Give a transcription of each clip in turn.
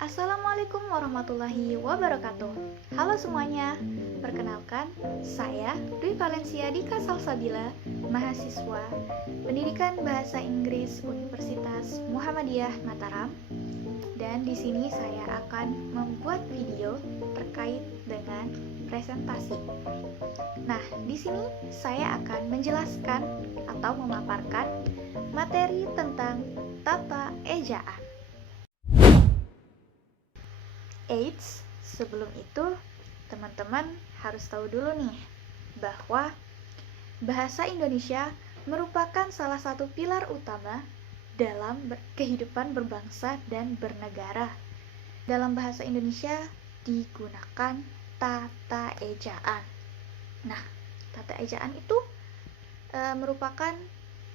Assalamualaikum warahmatullahi wabarakatuh. Halo semuanya, perkenalkan saya Dwi Valencia Dika Salsabila, mahasiswa Pendidikan Bahasa Inggris Universitas Muhammadiyah Mataram. Dan di sini saya akan membuat video terkait dengan presentasi. Nah, di sini saya akan menjelaskan atau memaparkan materi tentang tata ejaan. Eits, sebelum itu teman-teman harus tahu dulu nih bahwa bahasa Indonesia merupakan salah satu pilar utama dalam kehidupan berbangsa dan bernegara. Dalam bahasa Indonesia digunakan tata ejaan. Nah, tata ejaan itu merupakan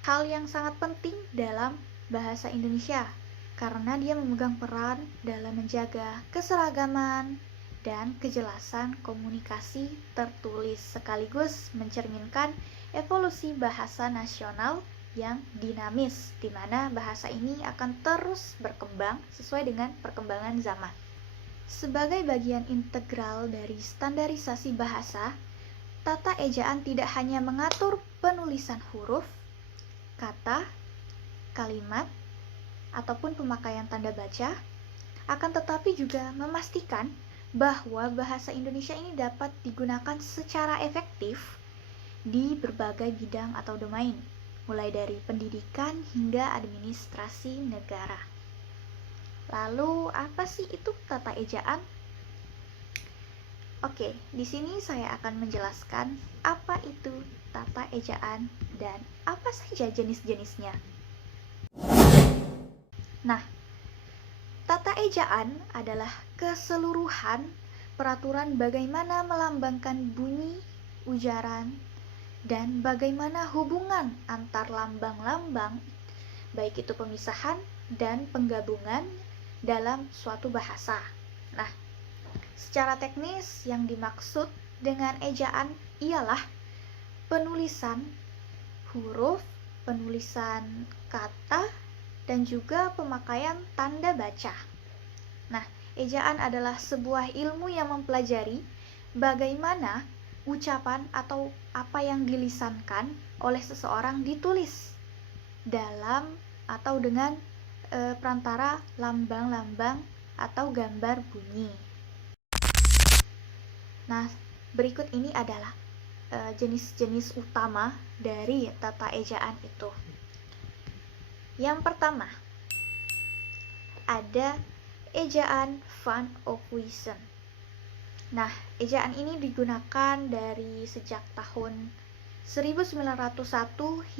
hal yang sangat penting dalam bahasa Indonesia karena dia memegang peran dalam menjaga keseragaman dan kejelasan komunikasi tertulis sekaligus mencerminkan evolusi bahasa nasional yang dinamis, di mana bahasa ini akan terus berkembang sesuai dengan perkembangan zaman. Sebagai bagian integral dari standarisasi bahasa, tata ejaan tidak hanya mengatur penulisan huruf, kata, kalimat, ataupun pemakaian tanda baca, akan tetapi juga memastikan bahwa bahasa Indonesia ini dapat digunakan secara efektif di berbagai bidang atau domain, mulai dari pendidikan hingga administrasi negara. Lalu, apa sih itu tata ejaan? Oke, di sini saya akan menjelaskan apa itu tata ejaan dan apa saja jenis-jenisnya. Nah, tata ejaan adalah keseluruhan peraturan bagaimana melambangkan bunyi, ujaran, dan bagaimana hubungan antar lambang-lambang, baik itu pemisahan dan penggabungan dalam suatu bahasa. Nah, secara teknis yang dimaksud dengan ejaan ialah penulisan huruf, penulisan kata, dan juga pemakaian tanda baca. Nah, ejaan adalah sebuah ilmu yang mempelajari bagaimana ucapan atau apa yang dilisankan oleh seseorang ditulis dalam atau dengan perantara lambang-lambang atau gambar bunyi. Nah, berikut ini adalah jenis-jenis utama dari tata ejaan itu. Yang pertama, ada ejaan Van Ophuijsen. Nah, ejaan ini digunakan dari sejak tahun 1901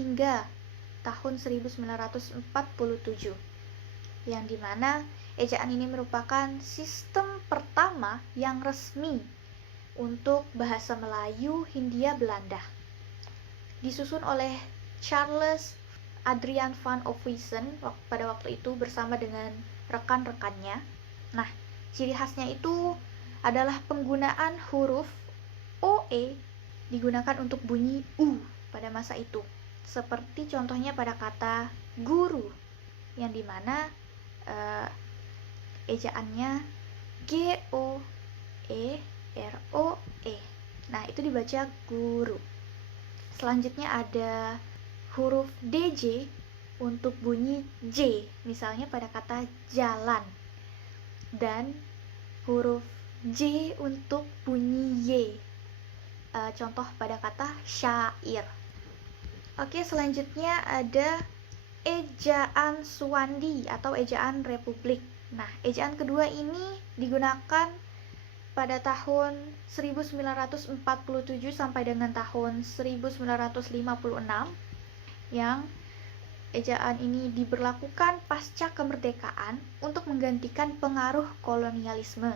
hingga tahun 1947, yang dimana ejaan ini merupakan sistem pertama yang resmi untuk bahasa Melayu Hindia Belanda. Disusun oleh Charles Adrian Van Ophuijsen pada waktu itu bersama dengan rekan-rekannya. Nah, ciri khasnya itu adalah penggunaan huruf OE digunakan untuk bunyi U pada masa itu. Seperti contohnya pada kata guru, yang dimana ejaannya G-O-E-R-O-E. Nah, itu dibaca guru. Selanjutnya ada huruf DJ untuk bunyi J, misalnya pada kata jalan, dan huruf J untuk bunyi Y, contoh pada kata syair. Oke, selanjutnya ada ejaan Suwandi atau ejaan Republik. Nah, ejaan kedua ini digunakan pada tahun 1947 sampai dengan tahun 1956, yang ejaan ini diberlakukan pasca kemerdekaan untuk menggantikan pengaruh kolonialisme.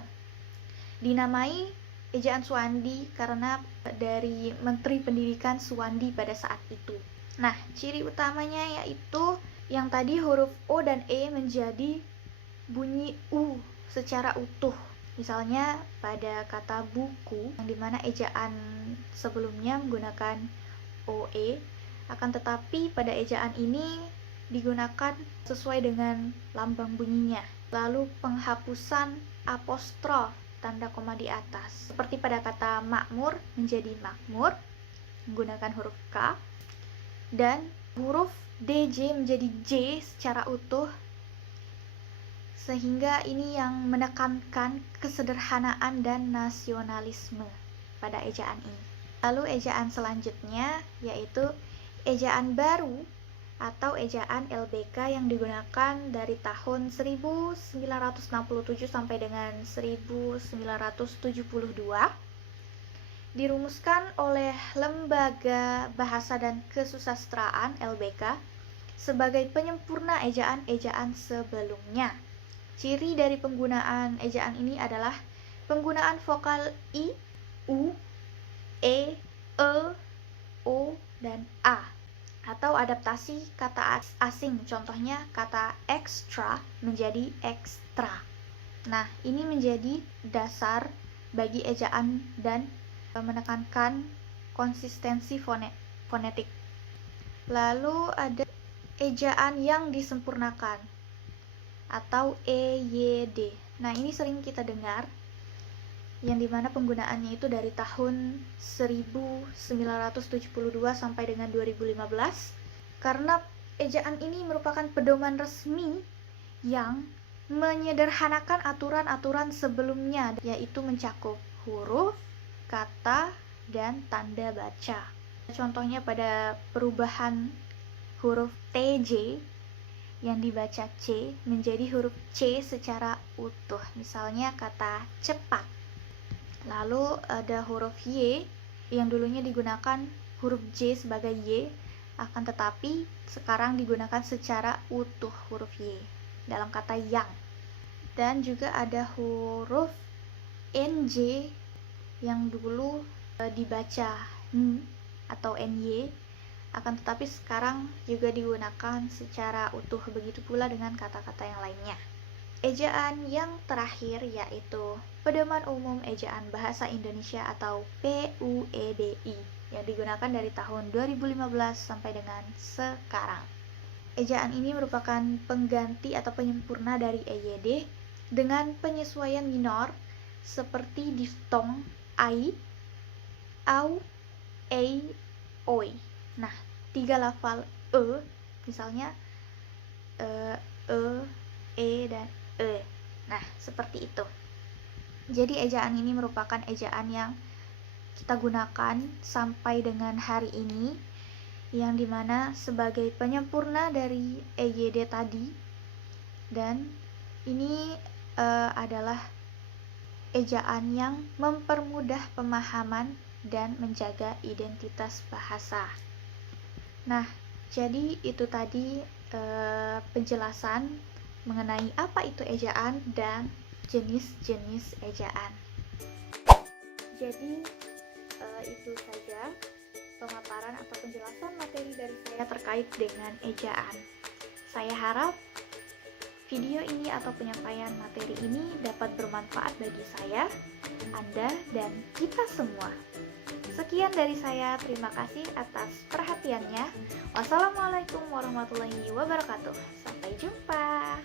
Dinamai ejaan Suwandi karena dari Menteri Pendidikan Suwandi pada saat itu. Nah, ciri utamanya yaitu yang tadi huruf O dan E menjadi bunyi U secara utuh. Misalnya pada kata buku, yang dimana ejaan sebelumnya menggunakan OE, akan tetapi pada ejaan ini digunakan sesuai dengan lambang bunyinya. lalu penghapusan apostrof tanda koma di atas. Seperti pada kata makmur menjadi makmur menggunakan huruf K, dan huruf DJ menjadi J secara utuh, sehingga ini yang menekankan kesederhanaan dan nasionalisme pada ejaan ini. Lalu ejaan selanjutnya yaitu ejaan baru atau ejaan LBK yang digunakan dari tahun 1967 sampai dengan 1972, dirumuskan oleh Lembaga Bahasa dan Kesusastraan LBK sebagai penyempurna ejaan-ejaan sebelumnya. Ciri dari penggunaan ejaan ini adalah penggunaan vokal I, U, E, O, dan A, atau adaptasi kata asing, contohnya kata extra menjadi ekstra. Nah, ini menjadi dasar bagi ejaan dan menekankan konsistensi fonetik. Lalu ada ejaan yang disempurnakan atau EYD. Nah, ini sering kita dengar, yang dimana penggunaannya itu dari tahun 1972 sampai dengan 2015, karena ejaan ini merupakan pedoman resmi yang menyederhanakan aturan-aturan sebelumnya, yaitu mencakup huruf, kata, dan tanda baca. Contohnya pada perubahan huruf TJ yang dibaca C menjadi huruf C secara utuh, misalnya kata cepat. Lalu ada huruf Y yang dulunya digunakan huruf J sebagai Y, akan tetapi sekarang digunakan secara utuh huruf Y dalam kata yang. Dan juga ada huruf NJ yang dulu dibaca N atau NY, akan tetapi sekarang juga digunakan secara utuh, begitu pula dengan kata-kata yang lainnya. Ejaan yang terakhir yaitu Pedoman Umum Ejaan Bahasa Indonesia atau PUEBI yang digunakan dari tahun 2015 sampai dengan sekarang. Ejaan ini merupakan pengganti atau penyempurna dari EYD dengan penyesuaian minor seperti diftong ai, au, ei, oi. Nah, 3 lafal misalnya dan Nah, seperti itu. Jadi ejaan ini merupakan ejaan yang kita gunakan sampai dengan hari ini, yang dimana sebagai penyempurna dari EYD tadi, dan ini adalah ejaan yang mempermudah pemahaman dan menjaga identitas bahasa. Nah, jadi itu tadi penjelasan mengenai apa itu ejaan dan jenis-jenis ejaan. Jadi itu saja pemaparan atau penjelasan materi dari saya terkait dengan ejaan. Saya harap video ini atau penyampaian materi ini dapat bermanfaat bagi saya, Anda, dan kita semua. Sekian dari saya, terima kasih atas perhatiannya. Wassalamualaikum warahmatullahi wabarakatuh. Sampai jumpa.